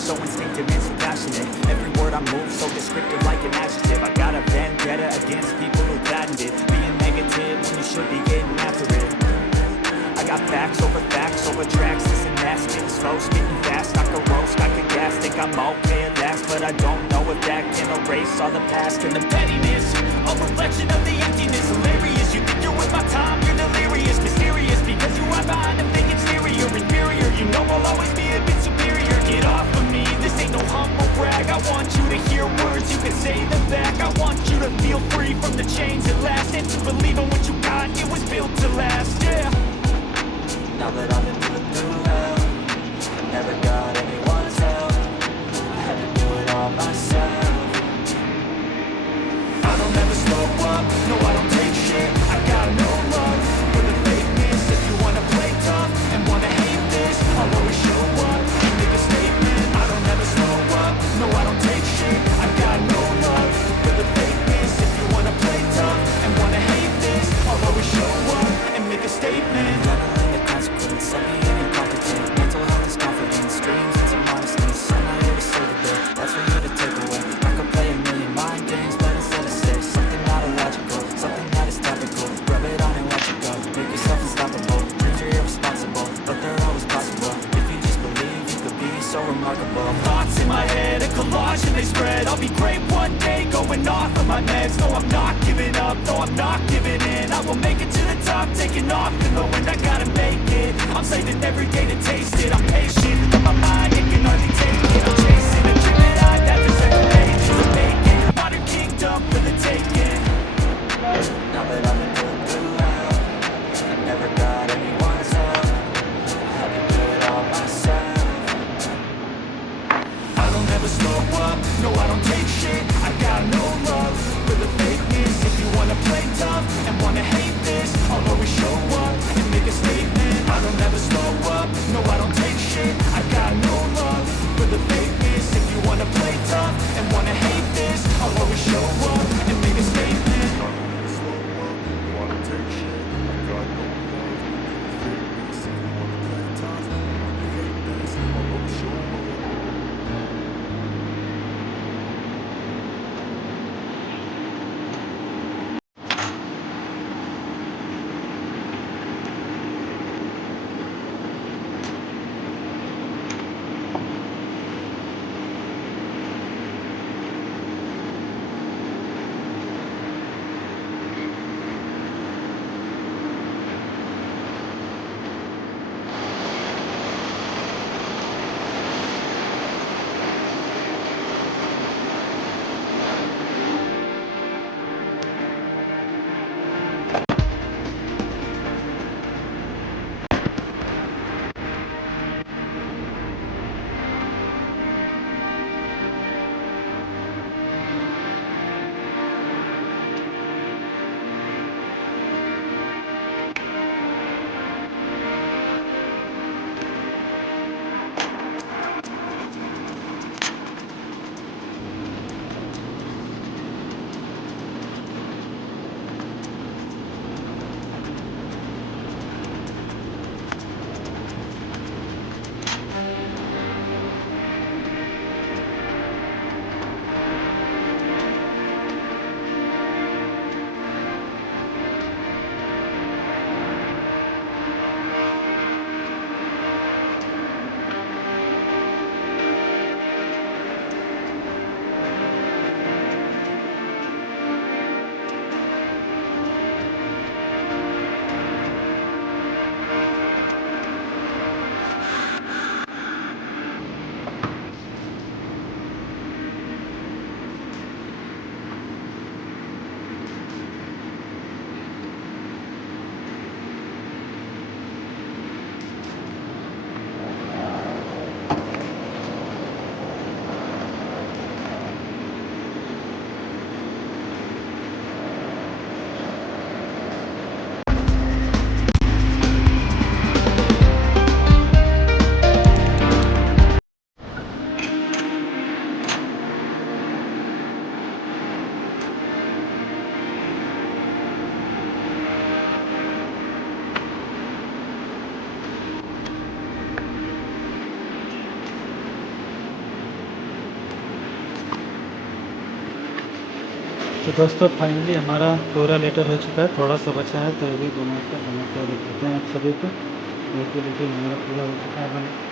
so instinctive and so passionate. Every word I move so descriptive like an adjective. I got a vendetta against people who patented being negative when you should be getting after it. I got facts over tracks. Listen, that spitting slow, spitting fast. I could roast, I could gas. Think I'm okay at last, but I don't know if that can erase all the past and the pettiness. A reflection of the emptiness. Hilarious, you think you're with my time, you're delirious. Mysterious, because you are behind a fake exterior. Inferior, you know I'll always be a bit superior. Get off of me, this ain't no humble brag. I want you to hear words, you can say them back. I want you to feel free from the chains at last, and to believe in what you got, it was built to last, yeah. Now that I've been through hell, never got anyone's help. I had to do it all myself. I don't ever slow up, no I don't take shit. I got no love for the fakeness. If you wanna play tough and wanna hate this, I'll always show up and make a statement. I don't ever slow up, no I don't take shit. I got no love for the fakeness. If you wanna play tough and wanna hate this, I'll always show up and make a statement. Some being incompetent, mental health is confidence, dreams and some honesty. I'm not here to save a bit, that's for you to take away. I could play a million mind games, but instead I say something not illogical, something that is topical. Rub it on and watch it go, make yourself unstoppable. Dreams are irresponsible, but they're always possible. If you just believe, you could be so remarkable. Thoughts in my head, a collage and they spread. I'll be great one day, going off of my meds. No, I'm not giving up, no, I'm not giving in. I will make it to the top, taking off in the wind. I gotta make it, I'm saving every day to taste it. I'm patient, but my mind, it can hardly take it. I'm chasing a dream that I've had for 7 pages. I'm making modern kingdom for the taking. Now that I've been through hell, I never got anyone's help. I had to do it all myself. I don't ever slow up, no I don't take shit. I got no love for the fakeness. If you wanna play tough and wanna hate this, I'll always show up and make a statement. I don't ever slow up, no I don't take shit. I got no love for the fakeness. If you wanna play tough and wanna hate this, I'll always show up and make a statement. तो दोस्तों finally हमारा पूरा letter हो चुका है, थोड़ा सा बचा है तो अभी बनाते बनाते दिखाते हैं आप सभी को। देखिए लेटर हमारा पूरा हो चुका है।